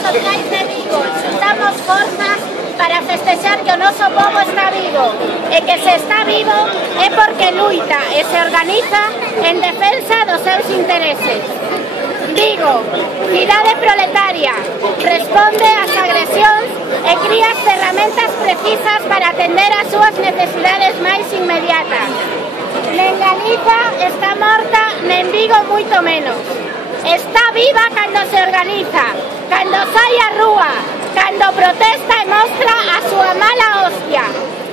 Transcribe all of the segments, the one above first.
sociais de Vigo xuntamos forzas para festexar que o noso pobo está vivo e que se está vivo é porque luita e se organiza en defensa dos seus intereses. Vigo, cidade proletaria, responde ás agresións e cría as ferramentas precisas para atender as súas necesidades máis inmediatas. Nen Galiza está morta, nen Vigo moito menos. Está viva cando se organiza, cando sai á rúa, cando protesta e mostra a súa mala hostia.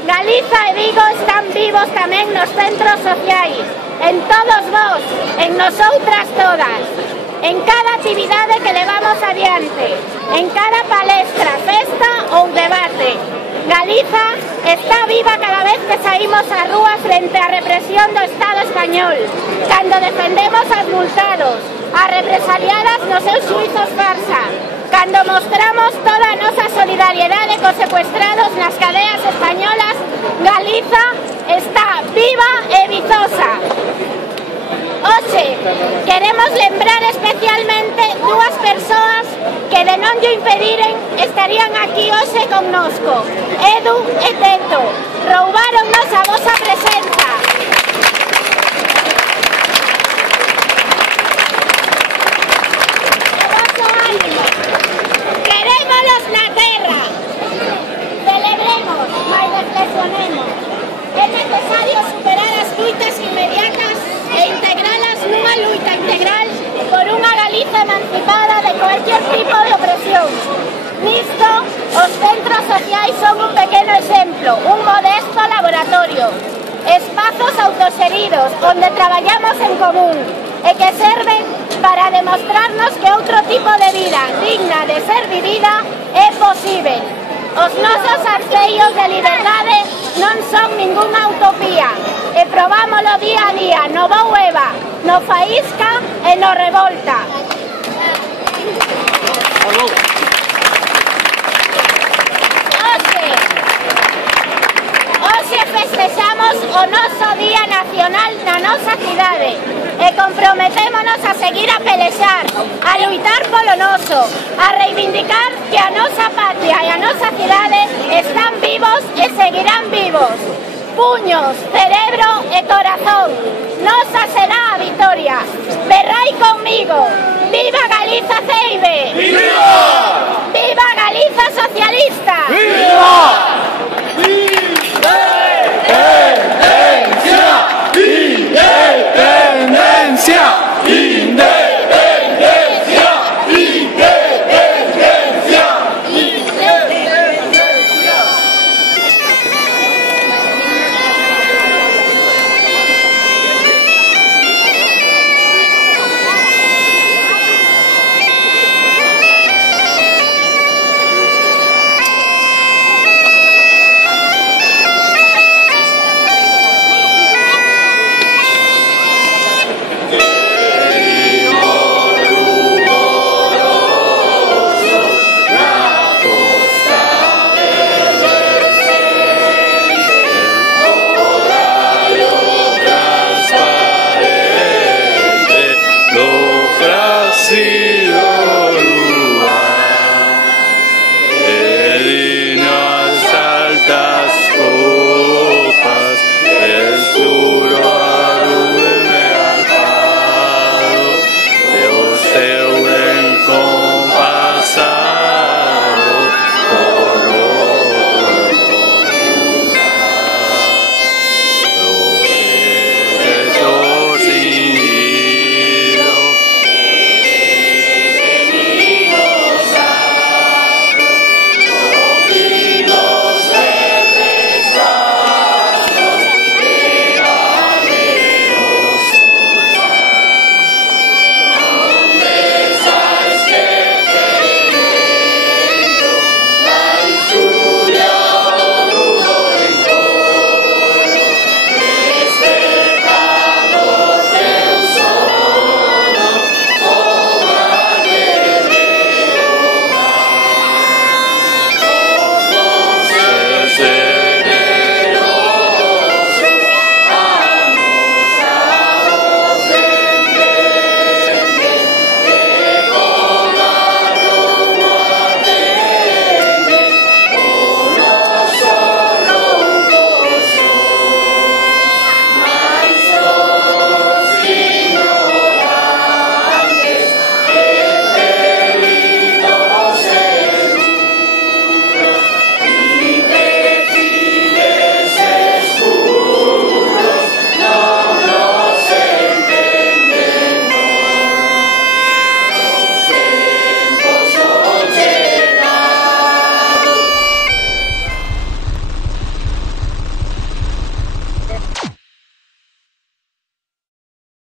Galiza e Vigo están vivos tamén nos centros sociais, en todos vós, en nosoutras todas, en cada actividade que levamos adiante, en cada palestra, festa ou debate. Galiza está viva cada vez que saímos á rúa frente á represión do Estado español, cando defendemos aos multados, as represaliadas nos seus xuizos farsa, cando mostramos toda a nosa solidariedade cos secuestrados nas cadeas españolas. Galiza está viva e vizosa. Hoxe, queremos lembrar especialmente dúas persoas que de non llo impediren estarían aquí hoxe connosco. Edu e Teto, roubaronnos a vosa presenza. O voso ánimo. Querémolos na terra. Celebremos, mais reflexionemos. É necesario superar as luitas inmediatas e integralas nunha luita integral por unha Galiza emancipada de cualquier tipo de opresión. Nisto, os centros sociais son un pequeno exemplo, un modesto laboratorio. Espazos autoxeridos onde traballamos en común e que serven para demostrarnos que outro tipo de vida digna de ser vivida é posible. Os nosos anseios de liberdade non son ningunha utopía e probámolo día a día no Boueva, no Faísca e no Revolta. Hoxe festexamos o noso Día Nacional na nosa cidade e comprometémonos a seguir a pelexar, a luitar polo noso, a reivindicar que a nosa patria e a nosa cidade están vivos e seguirán vivos. Puños, cerebro e corazón, nosa será a vitoria. Berrai conmigo, viva Galiza Ceibe! ¡Viva!